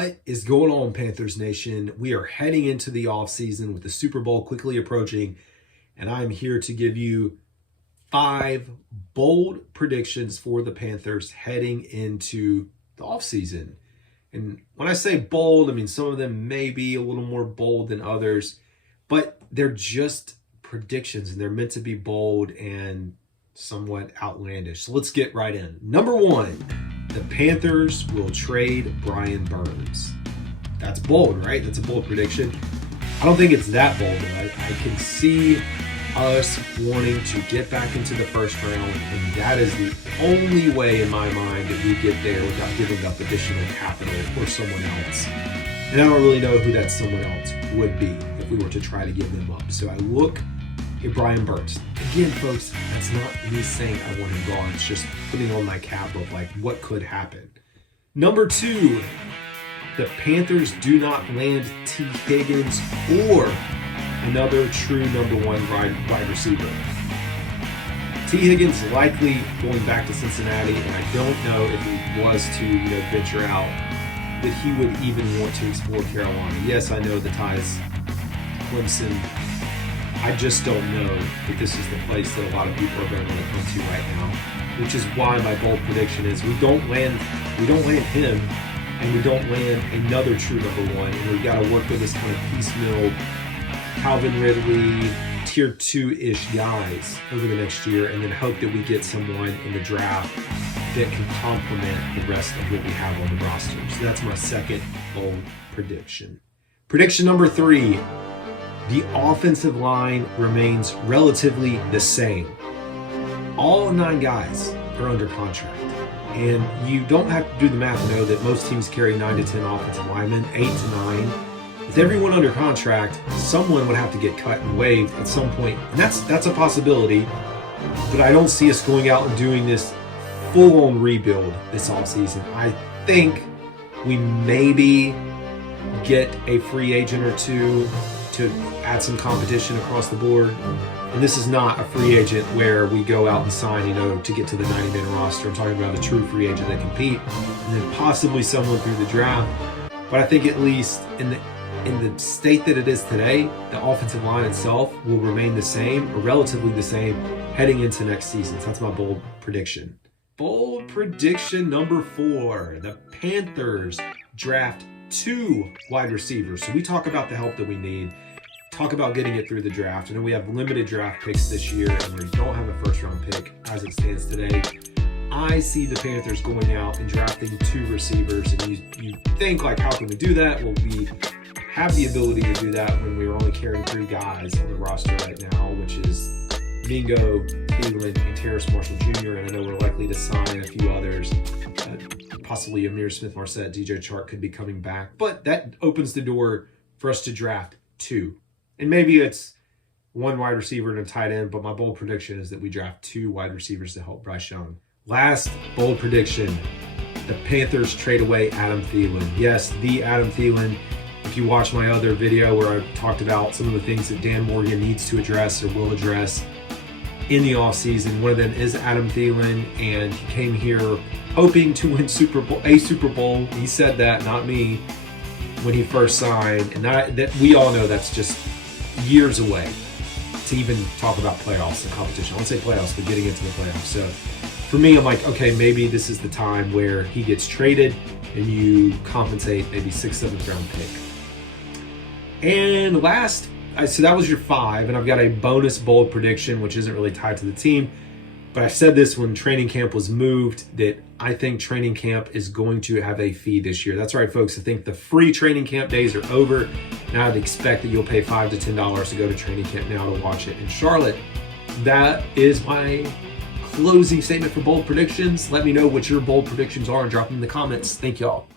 What is going on, Panthers Nation? We are heading into the offseason with the Super Bowl quickly approaching, and I'm here to give you 5 bold predictions for the Panthers heading into the offseason. And when I say bold, I mean some of them may be a little more bold than others, but they're just predictions, and they're meant to be bold and somewhat outlandish. So let's get right in. Number 1. The Panthers will trade Brian Burns. That's bold, right? That's a bold prediction. I don't think it's that bold, though. I can see us wanting to get back into the first round, and that is the only way in my mind that we get there without giving up additional capital for someone else. And I don't really know who that someone else would be if we were to try to give them up. So I look at Brian Burns. Again, folks, that's not me saying I want him gone. It's just putting on my cap of like what could happen. Number 2, the Panthers do not land T. Higgins or another true number 1 wide receiver. T. Higgins likely going back to Cincinnati, and I don't know if he was to venture out that he would even want to explore Carolina. Yes, I know the ties Clemson. I just don't know that this is the place that a lot of people are going to want to come to right now, which is why my bold prediction is we don't land him, and we don't land another true number 1, and we've got to work with this kind of piecemeal Calvin Ridley, tier 2-ish guys over the next year, and then hope that we get someone in the draft that can complement the rest of what we have on the roster. So that's my second bold prediction. Prediction number 3. The offensive line remains relatively the same. All 9 guys are under contract. And you don't have to do the math to know that most teams carry 9 to 10 offensive linemen, 8 to 9. With everyone under contract, someone would have to get cut and waived at some point. And that's a possibility. But I don't see us going out and doing this full-on rebuild this offseason. I think we maybe get a free agent or two to add some competition across the board. And this is not a free agent where we go out and sign, to get to the 90-man roster. I'm talking about a true free agent that compete, and then possibly someone through the draft. But I think at least in the state that it is today, the offensive line itself will remain the same, or relatively the same, heading into next season. So that's my bold prediction. Bold prediction number 4. The Panthers draft 2 wide receivers. So we talk about the help that we need, talk about getting it through the draft. I know we have limited draft picks this year, and we don't have a first-round pick as it stands today. I see the Panthers going out and drafting 2 receivers, and you think, like, how can we do that? Well, we have the ability to do that when we're only carrying 3 guys on the roster right now, which is Mingo, Thielen, and Terrace Marshall Jr., and I know we're likely to sign a few others. Possibly Amir Smith-Marset, DJ Chark could be coming back. But that opens the door for us to draft 2. And maybe it's 1 wide receiver and a tight end, but my bold prediction is that we draft 2 wide receivers to help Bryce Young. Last bold prediction, the Panthers trade away Adam Thielen. Yes, the Adam Thielen. If you watch my other video where I talked about some of the things that Dan Morgan needs to address or will address in the offseason, one of them is Adam Thielen, and he came here hoping to win a Super Bowl. He said that, not me, when he first signed. And that we all know that's just years away to even talk about playoffs and competition. I won't say playoffs, but getting into the playoffs. So for me, I'm like, okay, maybe this is the time where he gets traded and you compensate maybe 6th, 7th round pick. And last, so that was your 5, and I've got a bonus bold prediction, which isn't really tied to the team. But I said this when training camp was moved, that I think training camp is going to have a fee this year. That's right, folks. I think the free training camp days are over. Now I'd expect that you'll pay $5 to $10 to go to training camp now to watch it in Charlotte. That is my closing statement for bold predictions. Let me know what your bold predictions are and drop them in the comments. Thank y'all.